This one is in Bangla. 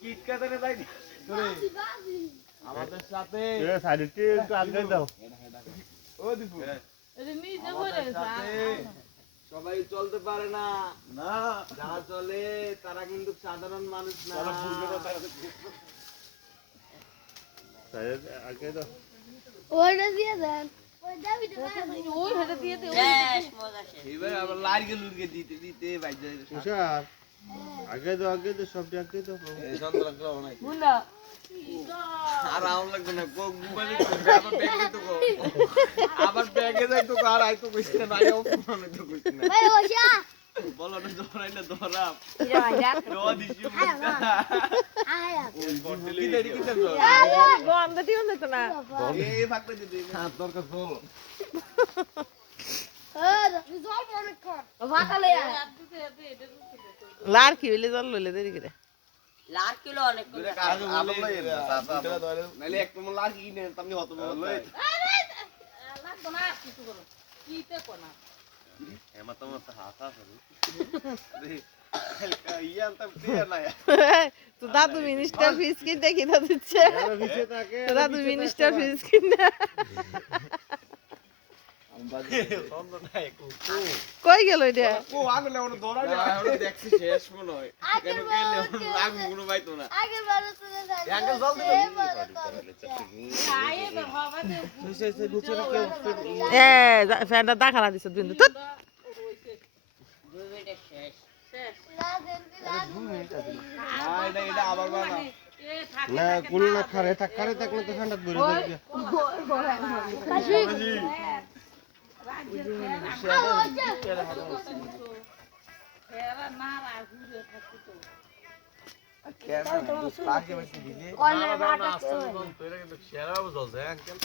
কিটকাটারে যাই আমাদের সাথে সাইডে একটু আগে দাও ও দীপু সবাই চলতে পারে না না যারা চলে তারা কিন্তু সাধারণ মানুষ না আগে দাও ওইটা দিয়ে দেন ওই হেটা দিয়ে দে এবার আবার লাইরকে লুরকে দিতে দিতে বাইজে তুষার আগে দাও সব আগে দাও এই সন্ত্রাস গুলো নাই বুলা আর আউন লাগবে না গো মোবাইলে আবার ব্যাগে তো গো আবার ব্যাগে যাই তো আর আই তো কইছ না আই অপমান তো কইছ না ভাই ওশা বলো না ধরাইলে ধরা ইরা ভাইরা ও দিছি আয়া কি দেরি কি দেব গন্ধ দিও না তো না এই ভাগতে দিতে হাত দরকার বল রিজলভ অনেক কর ভাতালে লার কি হইলে জল লইলে দেরি করে লাখ কিলো অনেক কর আগে বলে নালে এক তোমার লাগি কিনে তুমি হত বল লাগতো না কিছু করো কিতে কোনা এমা তোমার তো হাসা করে ইয়ান তো ক্লিয়ার না তো দাদু মিনিস্টার ফিস কিনতে কি দাদু দিচ্ছে ভিজে থাকে তো দাদু মিনিস্টার ফিস কিনতে কই গেল এটা ও আগলে ওর ধরা না ওর দেখছি শেষ মনে হয় কেন কেলে লাগ মুনো পাইতো না আগে বারো তুলে যায় আগে জল আয়ে তো হবে এ ফ্যানটা দাখানা দিছ বিন্দু তো এটা আবার বানা না কোন না খারে থাকলে তো ঠান্ডা ধরে যাবে কেন লাগে বেশি দিলে অনলাইন মার্কেট সেরা বুঝছে আঙ্কেল